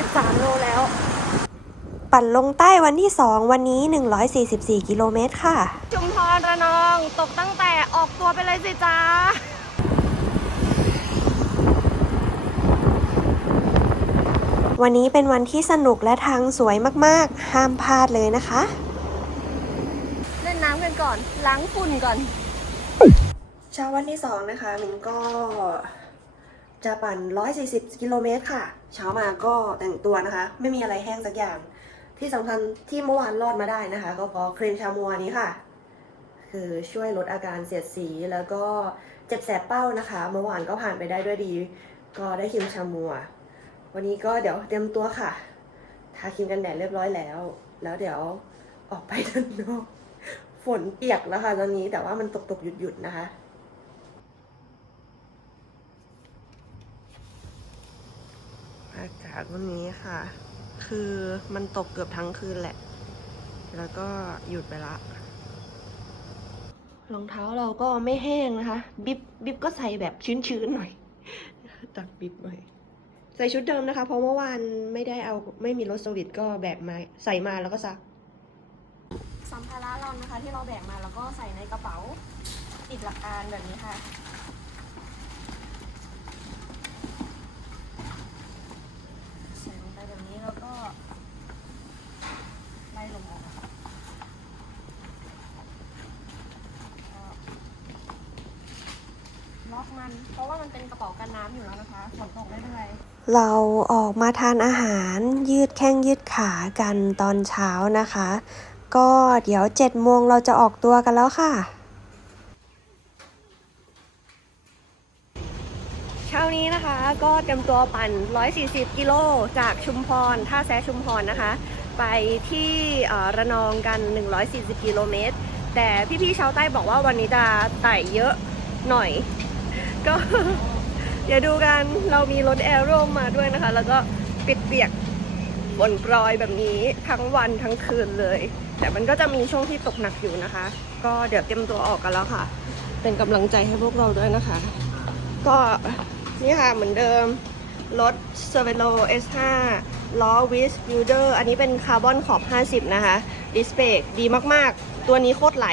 13 โลแล้ว ปั่นลงใต้วันที่ 2 วันนี้ 144 กิโลเมตรค่ะ ชุมพรระนองตกตั้งแต่ออกตัวไปเลยสิจ้าวันนี้เป็นวันที่สนุกและทางสวยมากๆ ห้ามพลาดเลยนะคะ เล่นน้ำกันก่อน ล้างฝุ่นก่อน เช้าวันที่2นะคะมินก็จะปั่น 140 กิโลเมตรค่ะ เช้ามาก็แต่งตัวนะคะ ไม่มีอะไรแห้งสักอย่าง ที่สำคัญที่เมื่อวานรอดมาได้นะคะ ก็เพราะครีมชามัวนี้ค่ะ คือช่วยลดอาการเสียดสีแล้วก็เจ็บแสบเป้านะคะ เมื่อวานก็ผ่านไปได้ด้วยดี ก็ได้ครีมชามัว วันนี้ก็เดี๋ยวเตรียมตัวค่ะทาครีมกันแดดเรียบร้อยแล้ว แล้วเดี๋ยวออกไปด้านนอกฝนเปียกแล้วค่ะตอนนี้แต่ว่ามันตกตกๆหยุดหยุดๆนะคะ อากาศวันนี้ค่ะ คือมันตกเกือบทั้งคืนแหละ แล้วก็หยุดไปละ รองเท้าเราก็ไม่แห้งนะคะ บิบบิบก็ใส่แบบชื้นๆหน่อย ตักบิบหน่อย ใส่ชุดเดิมนะคะ เพราะเมื่อวานไม่ได้เอาไม่มีรถสวิตก็แบกมาใส่มาแล้วก็ซัก สัมภาระเรานะคะที่เราแบกมาแล้วก็ใส่ในกระเป๋าติดหลักการแบบนี้ค่ะ ใส่ลงไปแบบนี้แล้วก็ไล่ลงมาก็ ล็อกมัน เพราะว่ามันเป็นกระเป๋ากันน้ำอยู่แล้วนะคะฝนตกไม่เป็นไรเราออกมาทานอาหารยืดแข้งยืดขากันตอนเช้านะคะ ก็เดี๋ยว7จ็ดโมงเราจะออกตัวกันแล้วค่ะ เช้านี้นะคะก็เตรียมตัวปั่น 140 กิโลจากชุมพร ท่าแซะชุมพรนะคะ ไปที่เอ่อระนองกัน 140 กิโลเมตร แต่พี่ๆชาวใต้บอกว่าวันนี้จะไต่เยอะหน่อย ก็อย่าดูกันเรามีรถแอโร่มาด้วยนะคะ แล้วก็ปิดเปียกฝนโปรยแบบนี้ทั้งวันทั้งคืนเลย แต่มันก็จะมีช่วงที่ตกหนักอยู่นะคะ ก็เดี๋ยวเตรียมตัวออกกันแล้วค่ะ เป็นกำลังใจให้พวกเราด้วยนะคะ ก็นี่ค่ะเหมือนเดิมรถ c e r v e l o S5 ล้อ w i s Builder อันนี้เป็นคาร์บอนขอบ 50 นะคะดิสเ a ย์ดีมากๆ ตัวนี้โคตรไหล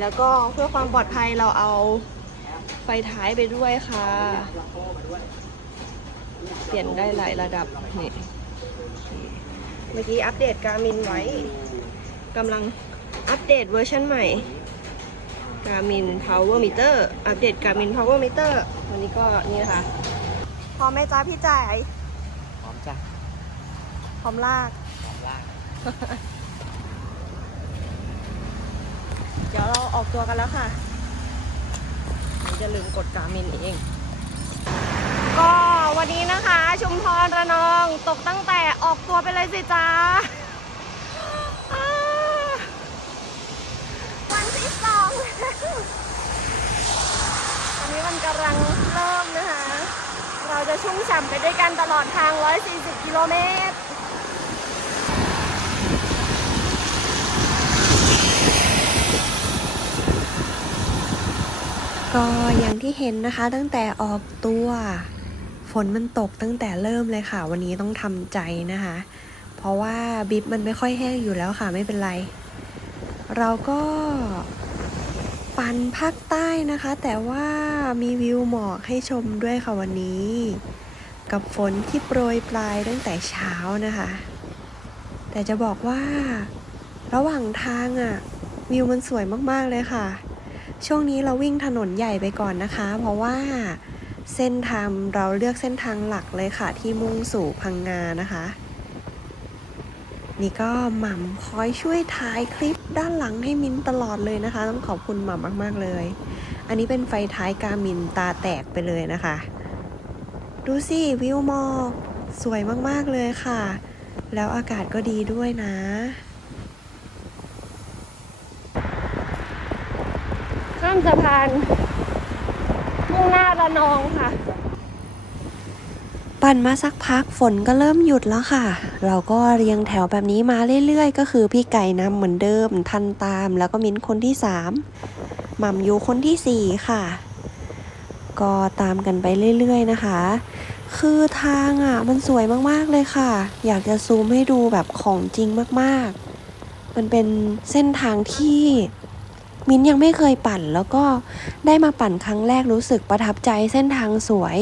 แล้วก็เพื่อความปลอดภัยเราเอา ฟท้ายไปด้วยค่ะ เปลี่ยนได้หลายระดับนี่เมื่อกี้อัปเดตการมินไว้กำลังอัปเดตเวอร์ชันใหม่ Garmin Power Meter อัปเดต Garmin Power Meter วันนี้ก็นี่นะคะพร้อมไหมจ้าพี่จ่ายพร้อมจ้ะพร้อมลากพร้อมลาก เดี๋ยวเราออกตัวกันแล้วค่ะ จะลืมกดกามินเอง ก็วันนี้นะคะ ชุมพรระนองตกตั้งแต่ออกตัวไปเลยสิจ้าอ่าวันที่สองอันนี้มันกำลังเริ่มนะคะ เราจะชุ่มฉ่ำไปด้วยกันตลอดทาง 140 กิโลเมตร ก็อย่างที่เห็นนะคะตั้งแต่ออกตัวฝนมันตกตั้งแต่เริ่มเลยค่ะ วันนี้ต้องทำใจนะคะ เพราะว่าบิบมันไม่ค่อยแห้งอยู่แล้วค่ะไม่เป็นไร เราก็ปั่นภาคใต้นะคะ แต่ว่ามีวิวหมอกให้ชมด้วยค่ะวันนี้ กับฝนที่โปรยปลายตั้งแต่เช้านะคะ แต่จะบอกว่า ระหว่างทางอะ่ะ วิวมันสวยมากๆเลยค่ะ ช่วงนี้เราวิ่งถนนใหญ่ไปก่อนนะคะ เพราะว่าเส้นทางเราเลือกเส้นทางหลักเลยค่ะ ที่มุ่งสู่พังงานะคะ นี่ก็หม่ำคอยช่วยถ่ายคลิปด้านหลังให้มินตลอดเลยนะคะ ต้องขอบคุณหม่ำมาก ๆ เลย อันนี้เป็นไฟท้ายกามินตาแตกไปเลยนะคะ ดูสิวิวมอกสวยมาก ๆ เลยค่ะ แล้วอากาศก็ดีด้วยนะ ข้าม สะพานมุ่งหน้าระนองค่ะ ปั่นมาสักพักฝนก็เริ่มหยุดแล้วค่ะ เราก็เรียงแถวแบบนี้มาเรื่อยๆ ก็คือพี่ไก่นำเหมือนเดิม ทันตาม แล้วก็มิ้นคนที่สามหม่ำยูคนที่สี่ค่ะ ก็ตามกันไปเรื่อยๆนะคะ คือทางอะมันสวยมากๆเลยค่ะ อยากจะซูมให้ดูแบบของจริงมากๆ มันเป็นเส้นทางที่ มิ้นยังไม่เคยปั่นแล้วก็ได้มาปั่นครั้งแรกรู้สึกประทับใจเส้นทางสวย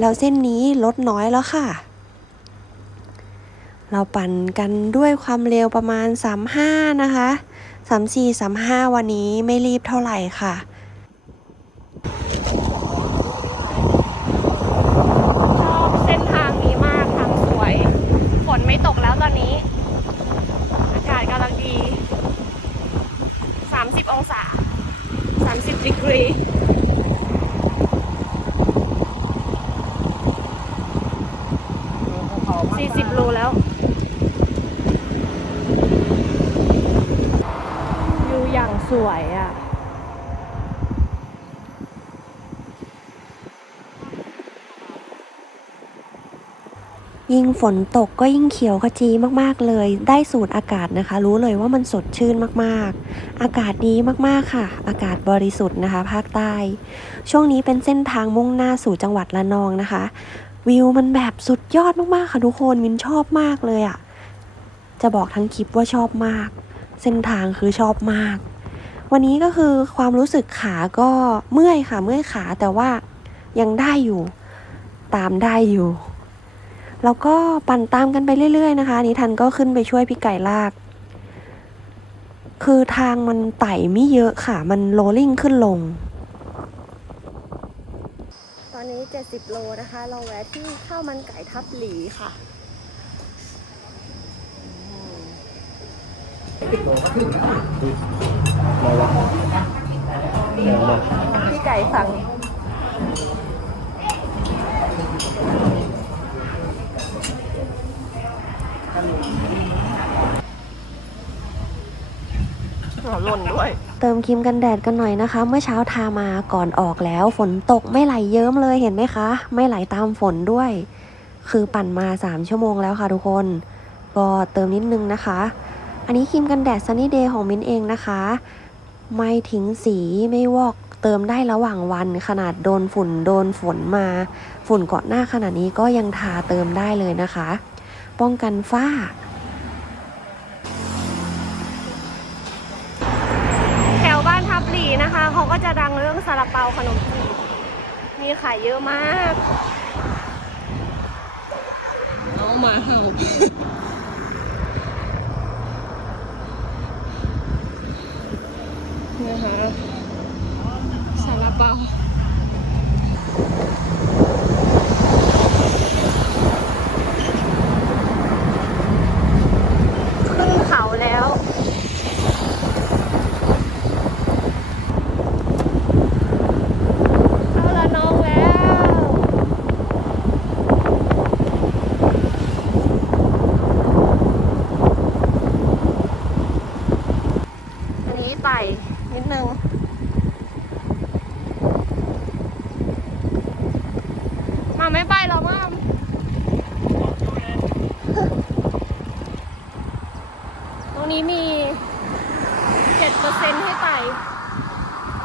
แล้วเส้นนี้ลดน้อยแล้วค่ะ เราปั่นกันด้วยความเร็วประมาณ 35 นะคะ 34 35 วันนี้ไม่รีบเท่าไหร่ค่ะ ชอบเส้นทางนี้มากทางสวย ฝนไม่ตกแล้วตอนนี้ อากาศกำลังดี 30 องศา 30ดีกรี40โลแล้ว อยู่อย่างสวยอะ ยิ่งฝนตกก็ยิ่งเขียวขจีมากๆเลย ได้สูตรอากาศนะคะ รู้เลยว่ามันสดชื่นมากๆ อากาศดีมากๆค่ะ อากาศบริสุทธิ์นะคะ ภาคใต้ ช่วงนี้เป็นเส้นทางมุ่งหน้าสู่จังหวัดละนองนะคะ วิวมันแบบสุดยอดมากๆค่ะทุกคนมินชอบมากเลยอะ่ะจะบอกทั้งคลิปว่าชอบมาก เส้นทางคือชอบมาก วันนี้ก็คือความรู้สึกขาก็เมื่อยค่ะเมื่อยขาแต่ว่ายังได้อยู่ ตามได้อยู่ แล้วก็ปั่นตามกันไปเรื่อย ๆ นะคะนิทันก็ขึ้นไปช่วยพี่ไก่ลาก คือทางมันไต่ไม่เยอะค่ะ มันโรลลิ่งขึ้นลง ตอนนี้ 70 โลนะคะ เราแวะที่ข้าวมันไก่ทับหลีค่ะพี่ไก่สั่ง หัวหล่นด้วย เติมครีมกันแดดกันหน่อยนะคะ เมื่อเช้าทามาก่อนออกแล้ว ฝนตกไม่ไหลเยิ้มเลยเห็นไหมคะ ไม่ไหลตามฝนด้วย คือปั่นมา 3 ชั่วโมงแล้วค่ะทุกคน ก็เติมนิดนึงนะคะ อันนี้ครีมกันแดด Sunny Day ของมิ้นเองนะคะ ไม่ทิ้งสีไม่วอกเติมได้ระหว่างวันขนาดโดนฝุ่นโดนฝนมา ฝุ่นเกาะหน้าขนาดนี้ก็ยังทาเติมได้เลยนะคะ ป้องกันฝ้า แถวบ้านทับหลีนะคะ เขาก็จะดังเรื่อง ซาลาเปาขนมจีบมีขายเยอะมากเอามาเห่านะคะซาลาเปา ขึ้นเขาแล้วเอาละน้องแล้ว อันนี้ไต่นิดนึง มาไม่ไปหรอมาม ตรงนี้มี 7%ให้ไต่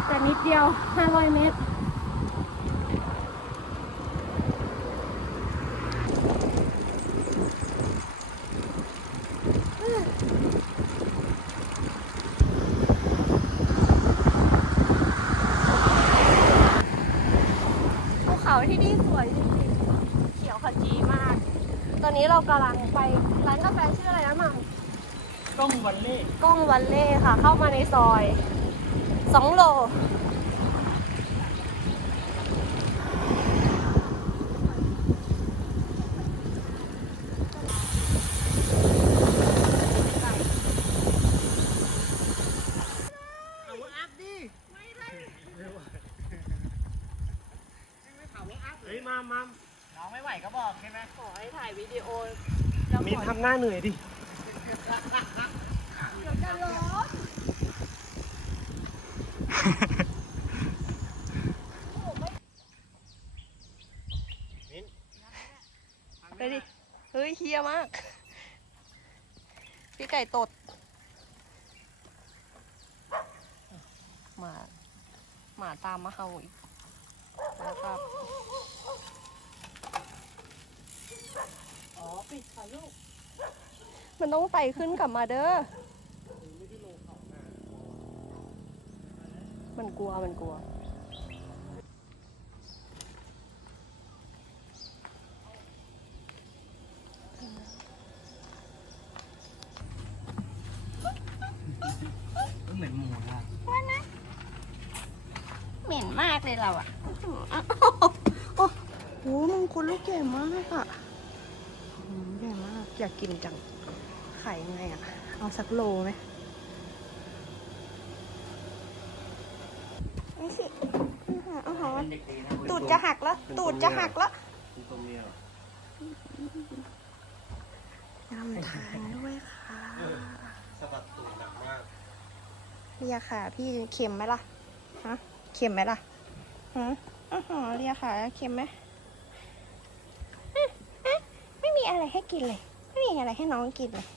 แต่นิดเดียว 500 เมตร ภูเขาที่นี่สวยจริงๆ เขียวขจีมาก ตอนนี้ เรากำลังไปร้านกาแฟชื่ออะไรนะหมังกล้องวันเล่กล้องวันเล่ค่ะ เข้ามาในซอยสองโล เอาอัพดิไม่ได้เฮ้ย มามาน้องไม่ไหวก็บอกใช่ไหม ขอให้ถ่ายวิดีโอ มีทำหน้าเหนื่อยดิไปดิ เฮ้ยเฮียมาก พี่ไก่ตด หมา หมาตามมาเห่าอีกแล้วครับปิดถ่ายรูป มันต้องไต่ขึ้นกลับมาเด้อ มันกลัว มันกลัว เหมือนหมูนะเหม็นมากเลยเราอะโอ้โหมังคุดลูกใหญ่มากอะอืมใหญ่มาก อยากกินจังขายยังไงอะเอาสักโลไหมนี่สิเอาหอเป็นเด็กดีนะตูดจะหักแล้ว ตูดจะหักแล้วเป็นตัวเมียเหรอนำทานด้วยค่ะสะบัดตูดหนักมากเรียค่ะ พี่เค็มไหมล่ะ ฮะเค็มไหมล่ะฮะอ๋อเรียค่ะเค็มไหมอ๊ะอ๊ะไม่มีอะไรให้กินเลย ไม่มีอะไรให้น้องกินเลยสิบวิ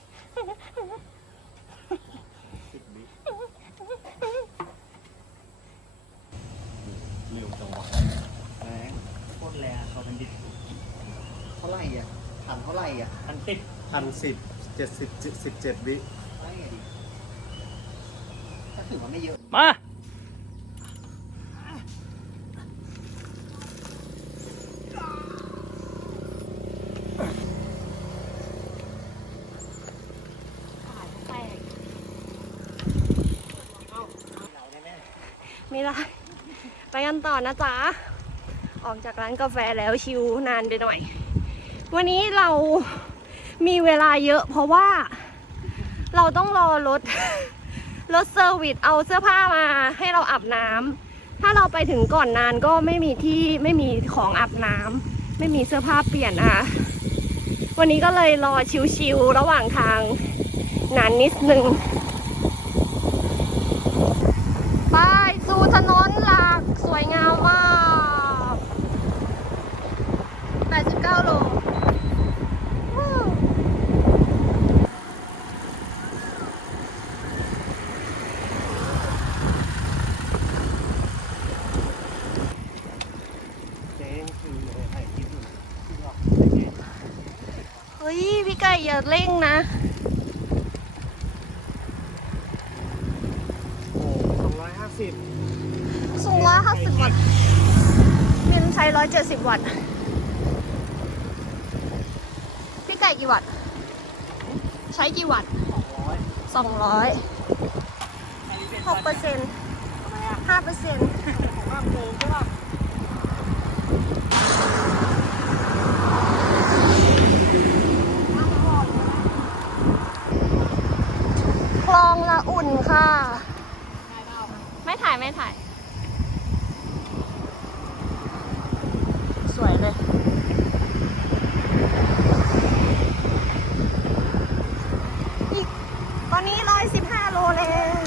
เร็วจังวะแรงโคตรแรงอะเขาเป็นดิบเท่าไหร่อะทันเท่าไหร่อะพันติดพันสิบเจ็ดสิบสิบเจ็ดวิไม่อะดิก็ถือว่าไม่เยอะ มา ไม่ได้ ไปกันต่อนะจ๊ะ ออกจากร้านกาแฟแล้วชิวนานไปหน่อย วันนี้เรามีเวลาเยอะเพราะว่า เราต้องรอรถ รถเซอร์วิสเอาเสื้อผ้ามาให้เราอาบน้ำถ้าเราไปถึงก่อนนานก็ไม่มีที่ไม่มีของอาบน้ำไม่มีเสื้อผ้าเปลี่ยนอะวันนี้ก็เลยรอชิวๆระหว่างทางนานนิดนึง ไปสู่ ถนนหลักสวยงามมาก 89 โลวู้เจ๊คือถ่ายคลิปอยู่ที่บอกเฮ้ย พี่ไก่อย่าเร่งนะ โอ้สองร้อยห้าสิบ สูงร้อยห้าสิบวัตต์มินใช้ร้อยเจ็ดสิบวัตต์พี่ไก่กี่วัตต์ใช้กี่วัตต์สองร้อยสองร้อยหกเปอร์เซ็นต์ห้าเปอร์เซ็นต์ของห้ามโกงใช่ป่ะคลองละอุ่นค่ะ ไม่ถ่ายไม่ถ่าย สวยเลย อีก ตอนนี้ร้อยสิบห้าโลแล้ว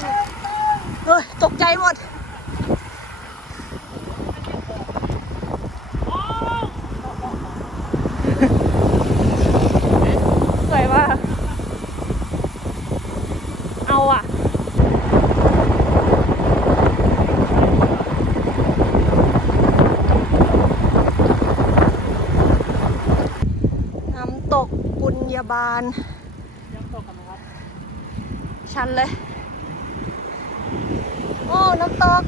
เฮ้ย ตกใจหมด สวยว่ะ เอาอะ น้ำตกบุญญาบาลยังตกกันไหมครับชันเลย โอ้ น้ำตก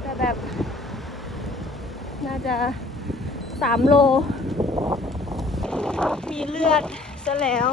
แต่แบบ น่าจะสามโล มีเลือดซะแล้ว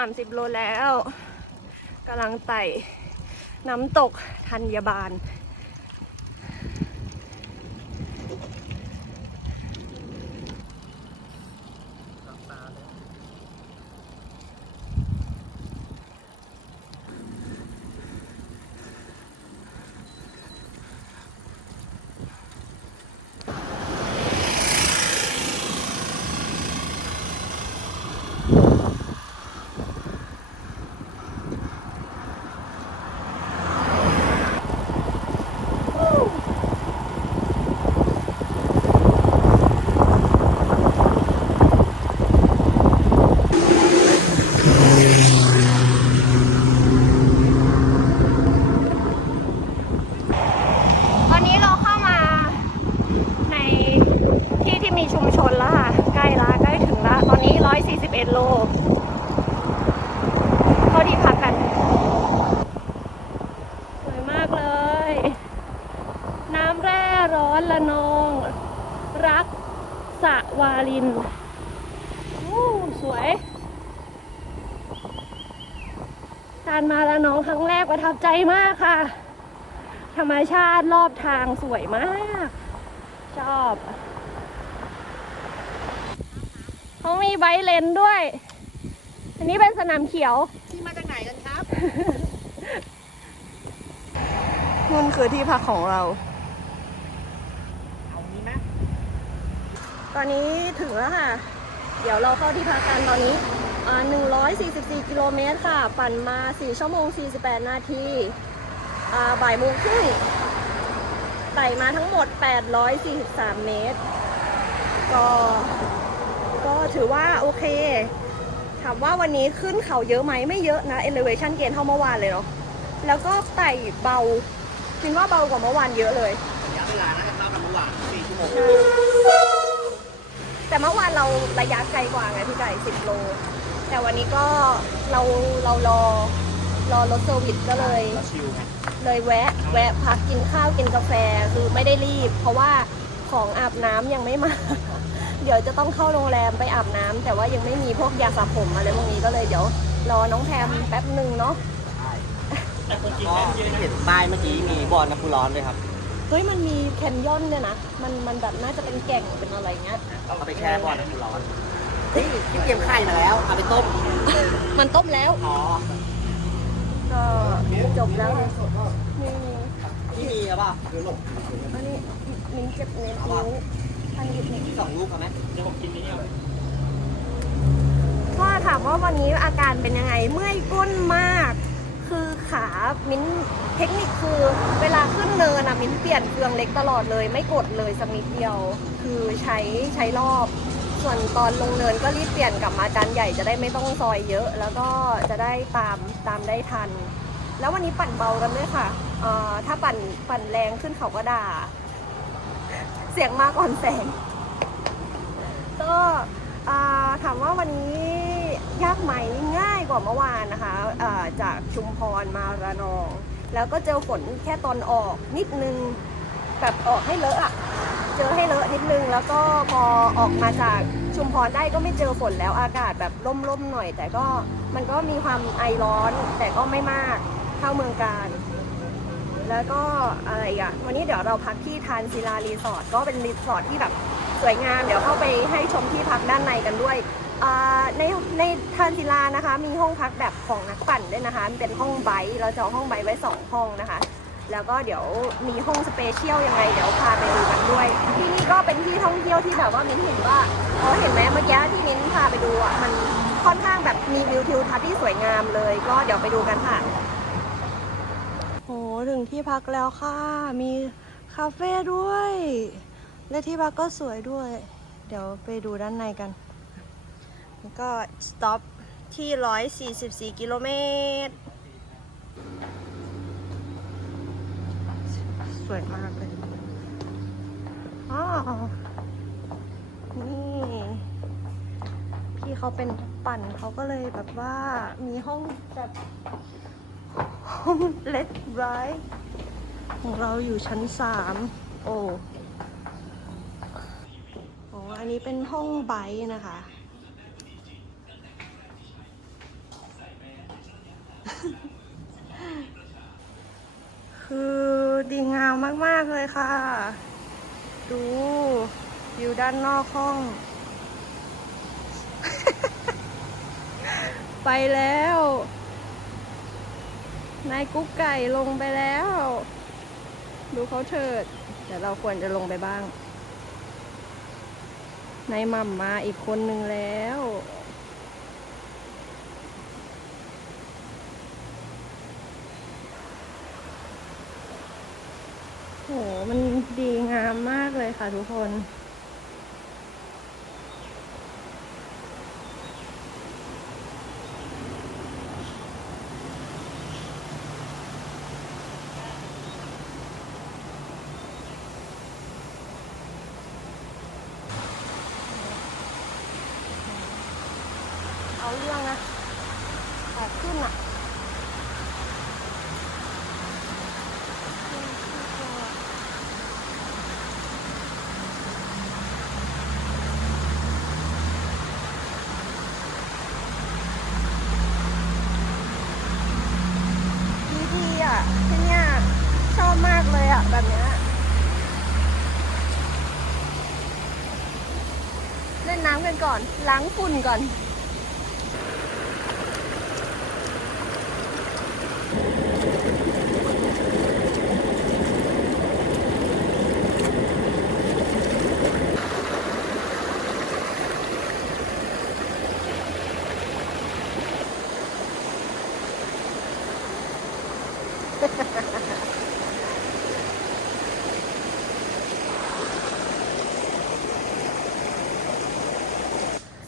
30 โลแล้วกำลังไต่น้ำตกธัญบาล บใจมากค่ะ ธรรมชาติรอบทางสวยมาก ชอบเขามีไบค์เลนด้วย อันนี้เป็นสนามเขียวที่มาจากไหนกันครับนู่นคือที่พักของเรา เอานี้ไหมตอนนี้ถึงแล้วค่ะ เดี๋ยวเราเข้าที่พักกันตอนนี้อ่า 144 กิโลเมตรค่ะ ปั่นมา 4 ชั่วโมง 48 นาทีอ่าบ่ายโมงครึ่งไต่มาทั้งหมด 843 เมตร ก็ก็ถือว่าโอเค ถามว่าวันนี้ขึ้นเขาเยอะไหมไม่เยอะนะ elevation เกณฑ์เท่าเมื่อวานเลยเนาะแล้วก็ไต่เบาคิดว่าเบากว่าเมื่อวานเยอะเลยระยะเวลาน่าจะเท่ากันเมื่อวาน4ชั่วโมงแต่เมื่อวานเราระยะไกลกว่าไงพี่ไก่สิบโล แต่วันนี้ก็เราเรารอรอรถเซอร์วิสก็เลย ชิลไงเลยแวะ แวะพักกินข้าวกินกาแฟคือไม่ได้รีบ เพราะว่าของอาบน้ำยังไม่มา เดี๋ยวจะต้องเข้าโรงแรมไปอาบน้ำแต่ว่ายังไม่มีพวกยาสระผมอะไรพวกนี้ก็เลยเดี๋ยวรอน้องแพมแป๊บหนึ่งเนาะก็เห็นป้ายเมื่อกี้มีบ่อน้ำพุร้อนด้วยครับเฮ้ยมันมีแคนยอนเนี่ยนะมันมันแบบน่าจะเป็นแก่งเป็นอะไรเงี้ย เราก็ไปแช่บ่อน้ำพุร้อน เฮ้ยที่เตรียมไข่มาแล้วเอาไปต้มมันต้มแล้ว อ๋อก็จบแล้วนี่ที่มีอะป่ะอันนี้มิ้นเจ็บเน็ตนิ้วอันนี้หนึ่งสองลูกเอาไหมเดี๋ยวผมกินนี้เอาก็ถามว่าวันนี้อาการเป็นยังไงเมื่อยก้นมาก คือขามิ้นเทคนิคคือเวลาขึ้นเนินอะมิ้นเปลี่ยนเครื่องเล็กตลอดเลย ไม่กดเลยสักนิดเดียว คือใช้ใช้รอบ ส่วนตอนลงเนินก็รีบเปลี่ยนกลับมาจานใหญ่จะได้ไม่ต้องซอยเยอะ แล้วก็จะได้ตามตามได้ทัน แล้ววันนี้ปั่นเบากันด้วยค่ะเอ่อถ้าปั่นปั่นแรงขึ้นเขาก็ด่า เสียงมาก่อนแสงก็ถามว่าวันนี้ยากไหมง่ายกว่าเมื่อวานนะคะจากชุมพรมาระนอง แล้วก็เจอฝนแค่ตอนออกนิดนึงแบบออกให้เลอะอะ เจอให้เลอะนิดนึง แล้วก็พอออกมาจากชุมพรได้ก็ไม่เจอฝนแล้วอากาศแบบร่มๆหน่อย แต่ก็มันก็มีความไอร้อนแต่ก็ไม่มากเท่าเมืองการ แล้วก็อะไรอะวันนี้เดี๋ยวเราพักที่ทานศิลารีสอร์ทก็เป็นรีสอร์ทที่แบบสวยงามเดี๋ยวเข้าไปให้ชมที่พักด้านในกันด้วยในในทานศิลานะคะ มีห้องพักแบบของนักปั่นด้วยนะคะ เป็นห้องไบเราจองห้องไบไว้สองห้องนะคะ แล้วก็เดี๋ยวมีห้องสเปเชียลยังไงเดี๋ยวพาไปดูกันด้วย ที่นี่ก็เป็นที่ท่องเที่ยวที่แบบว่ามิ้นเห็นว่าเขาเห็นไหมเมื่อกี้ที่มิ้นพาไปดูอะมันค่อนข้างแบบมีวิวทิวทัศน์ที่สวยงามเลย ก็เดี๋ยวไปดูกันค่ะโหถึงที่พักแล้วค่ะ มีคาเฟ่ด้วย และที่พักก็สวยด้วย เดี๋ยวไปดูด้านในกัน ก็สต็อปที่ 144 กิโลเมตร วยมากเลยอ๋อนี่ พี่เขาเป็นปั่นเขาก็เลยแบบว่ามีห้องแบบห้องเล็กไรของเราอยู่ชั้นสามโอ้โอ้อันนี้เป็นห้องไบค์นะคะ งาลมาก ๆ เลยค่ะ ดูวิวด้านนอกห้อง ไปแล้ว นายกุ๊กไก่ลงไปแล้ว ดูเขาเถิด เดี๋ยวเราควรจะลงไปบ้าง นายม่ำมาอีกคนนึงแล้ว โห มันดีงามมากเลยค่ะทุกคน เอาเรื่องนะแต่ขึ้นอะ พีพีอะที่เนี่ยชอบมากเลยอะ แบบเนี้ยเล่ น้ำกันก่อน ล้างฝุ่นก่อน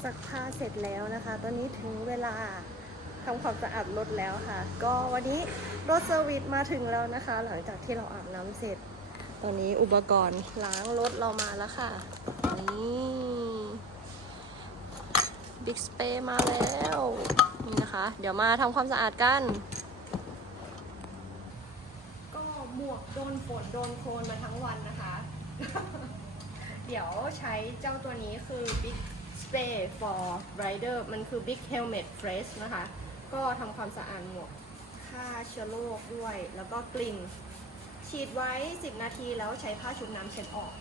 ซักผ้าเสร็จแล้วนะคะ ตอนนี้ถึงเวลาทำความสะอาดรถแล้วค่ะ ก็วันนี้รถเซอร์วิสมาถึงแล้วนะคะ หลังจากที่เราอาบน้ำเสร็จ ตอนนี้อุปกรณ์ล้างรถเรามาแล้วค่ะ นี่บิ๊กสเปย์มาแล้วนี่นะคะ เดี๋ยวมาทำความสะอาดกัน ก็หมวกโดนฝนโดนโคลนมาทั้งวันนะคะ เดี๋ยวใช้เจ้าตัวนี้คือ Big Say for Rider มันคือ Big Helmet Fresh นะคะ ก็ทำความสะอาดหมวกฆ่าเชื้อโรคด้วย แล้วก็กลิ่น ฉีดไว้ 10 นาทีแล้วใช้ผ้าชุบน้ำเช็ดออก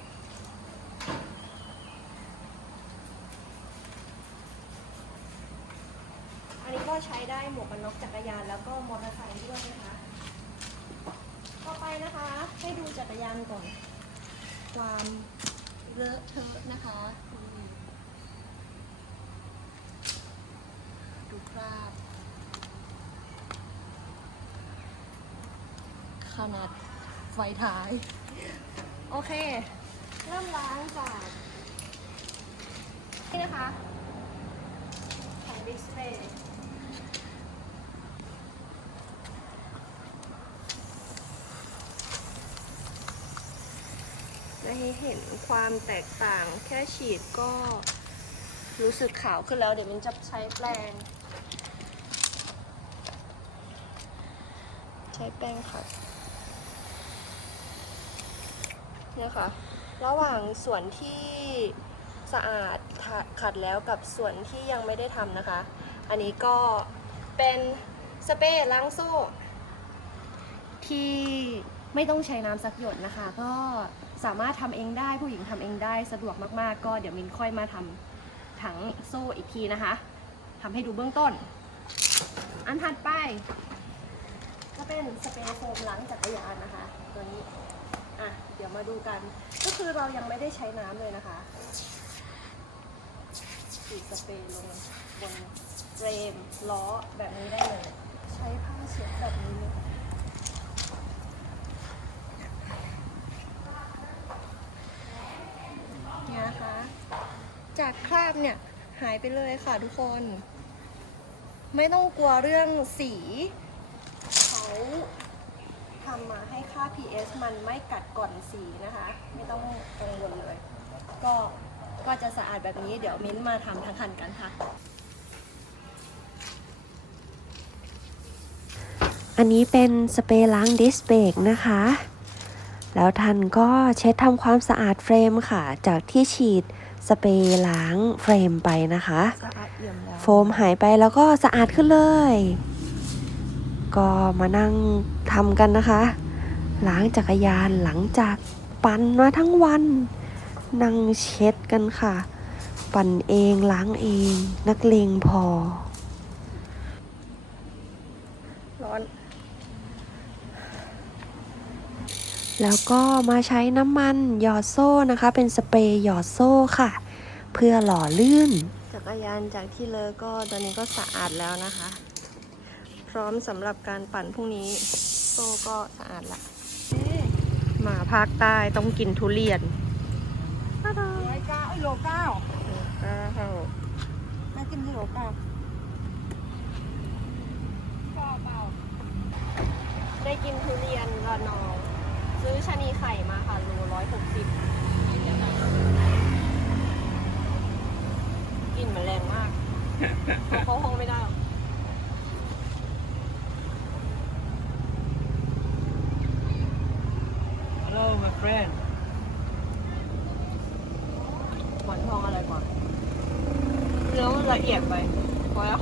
อันนี้ก็ใช้ได้หมวกกันน็อกจักรยานแล้วก็มอเตอร์ไซค์ด้วยนะคะ ต่อไปนะคะ ให้ดูจักรยานก่อน ความเลอะเทอะนะคะอืมดูค ราบขนาดไฟท้าย โอเค เริ่มล้างจากนี่นะคะของ Big Spray ได้เห็นความแตกต่างแค่ฉีดก็รู้สึกขาวขึ้นแล้วเดี๋ยวมันจะใช้แปรง ช้แป้งขัดเนี่ยค่ะ ระหว่างส่วนที่สะอาดขัดขัดแล้วกับส่วนที่ยังไม่ได้ทำนะคะ อันนี้ก็เป็นสเปรย์ล้างโซ่ ที่ไม่ต้องใช้น้ำสักหยดนะคะ ก็สามารถทำเองได้ผู้หญิงทำเองได้สะดวกมากๆ ก็เดี๋ยวมินค่อยมาทำถังโซ่อีกทีนะคะทำให้ดูเบื้องต้น อันถัดไป จะเป็นสเปรย์โฟมล้างจักรยานนะคะ ตัวนี้ อะ เดี๋ยวมาดูกัน ก็คือเรายังไม่ได้ใช้น้ำเลยนะคะฉีดสเปรย์ลงบนเฟรมล้อแบบนี้ได้เลย ใช้ผ้าเช็ดแบบนี้เลยเนี่ยนะคะ จากคราบเนี่ยหายไปเลยค่ะทุกคน ไม่ต้องกลัวเรื่องสี ทำมาให้ค่า PS มันไม่กัดก่อนสีนะคะ ไม่ต้องกังวลเลย ก็ก็จะสะอาดแบบนี้เดี๋ยวมิ้นท์มาทำทั้งคันกันค่ะ อันนี้เป็นสเปรย์ล้างดิสเบรกนะคะ แล้วทันก็เช็ดทำความสะอาดเฟรมค่ะ จากที่ฉีดสเปรย์ล้างเฟรมไปนะคะสะอาดเอี่ยมแล้วโฟมหายไปแล้วก็สะอาดขึ้นเลย ก็มานั่งทำกันนะคะ ล้างจักรยานหลังจากปั่นมาทั้งวัน นั่งเช็ดกันค่ะ ปั่นเองล้างเอง นักเลงพอ ร้อน แล้วก็มาใช้น้ำมันหยอดโซ่นะคะ เป็นสเปรย์หยอดโซ่ค่ะ เพื่อหล่อลื่น จักรยานจากที่เลอะก็ตอนนี้ก็สะอาดแล้วนะคะ พร้อมสำหรับการปั่นพรุ่งนี้ โซ่ก็สะอาดละมาภาคใต้ต้องกินทุเรียนร้อยเก้าโลเก้าก้าวน่ากินที่โลเก้าได้กินทุเรียนระนองซื้อชะนีไข่มาค่ะโลร้อยหกสิบกลิ่นมันแรงมากเอาเข้าห้องไม่ได้ Hello my friend หมอนทองอะไรกว่าเนื้อมันละเอียดไปพอแล้ว